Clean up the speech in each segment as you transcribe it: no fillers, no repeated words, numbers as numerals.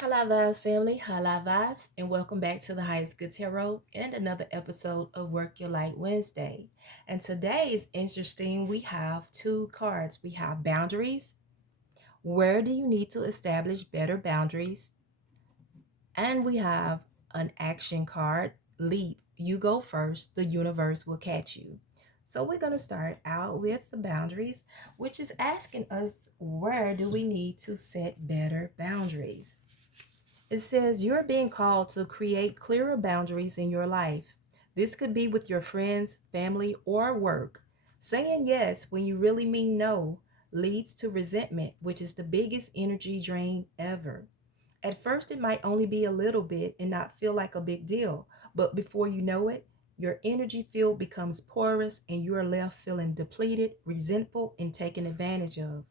Hi Vibes family, hi Vibes, and welcome back to the Highest Good Tarot and another episode of Work Your Light Wednesday. And today is interesting. We have two cards. We have boundaries. Where do you need to establish better boundaries? And we have an action card, leap. You go first, the universe will catch you. So we're going to start out with the boundaries, which is asking us where do we need to set better boundaries? It says you're being called to create clearer boundaries in your life. This could be with your friends, family, or work. Saying yes when you really mean no leads to resentment, which is the biggest energy drain ever. At first, it might only be a little bit and not feel like a big deal, but before you know it, your energy field becomes porous and you are left feeling depleted, resentful, and taken advantage of.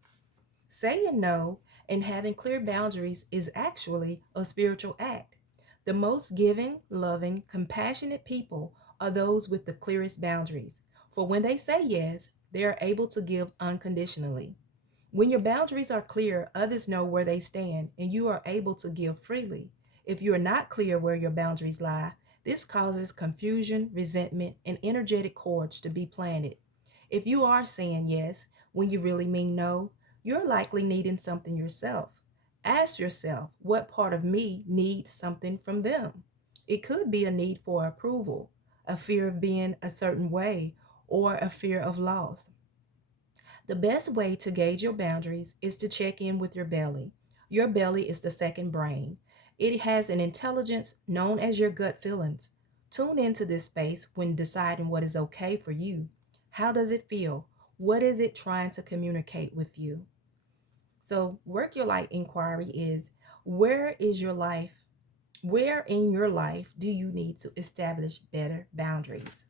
Saying no and having clear boundaries is actually a spiritual act. The most giving, loving, compassionate people are those with the clearest boundaries. For when they say yes, they are able to give unconditionally. When your boundaries are clear, others know where they stand and you are able to give freely. If you are not clear where your boundaries lie, this causes confusion, resentment, and energetic cords to be planted. If you are saying yes when you really mean no, you're likely needing something yourself. Ask yourself, what part of me needs something from them? It could be a need for approval, a fear of being a certain way, or a fear of loss. The best way to gauge your boundaries is to check in with your belly. Your belly is the second brain. It has an intelligence known as your gut feelings. Tune into this space when deciding what is okay for you. How does it feel? What is it trying to communicate with you? So, work your light inquiry is where is your life? Where in your life do you need to establish better boundaries?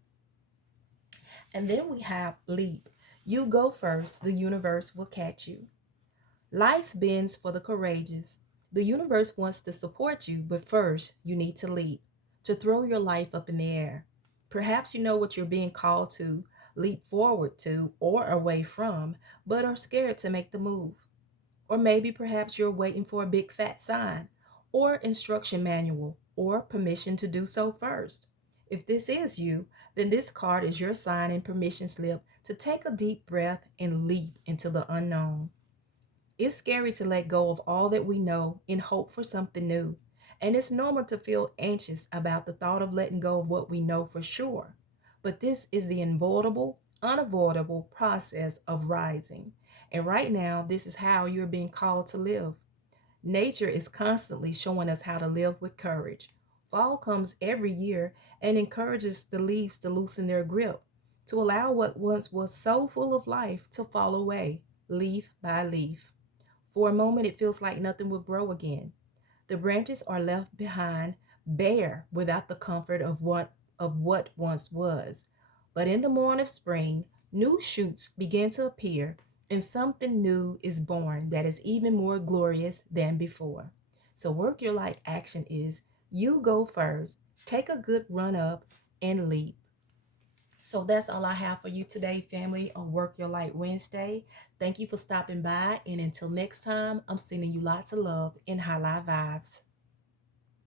And then we have leap. You go first, the universe will catch you. Life bends for the courageous. The universe wants to support you, but first you need to leap, to throw your life up in the air. Perhaps you know what you're being called to leap forward to or away from, but are scared to make the move. Or maybe perhaps you're waiting for a big fat sign, or instruction manual, or permission to do so first. If this is you, then this card is your sign and permission slip to take a deep breath and leap into the unknown. It's scary to let go of all that we know in hope for something new. And it's normal to feel anxious about the thought of letting go of what we know for sure. But this is the unavoidable process of rising. And right now, this is how you're being called to live. Nature is constantly showing us how to live with courage. Fall comes every year and encourages the leaves to loosen their grip, to allow what once was so full of life to fall away, leaf by leaf. For a moment, it feels like nothing will grow again. The branches are left behind bare without the comfort of what once was. But in the morn of spring, new shoots begin to appear, and something new is born that is even more glorious than before. So work your light action is you go first, take a good run up, and leap. So that's all I have for you today, family, on Work Your Light Wednesday. Thank you for stopping by. And until next time, I'm sending you lots of love and high live vibes.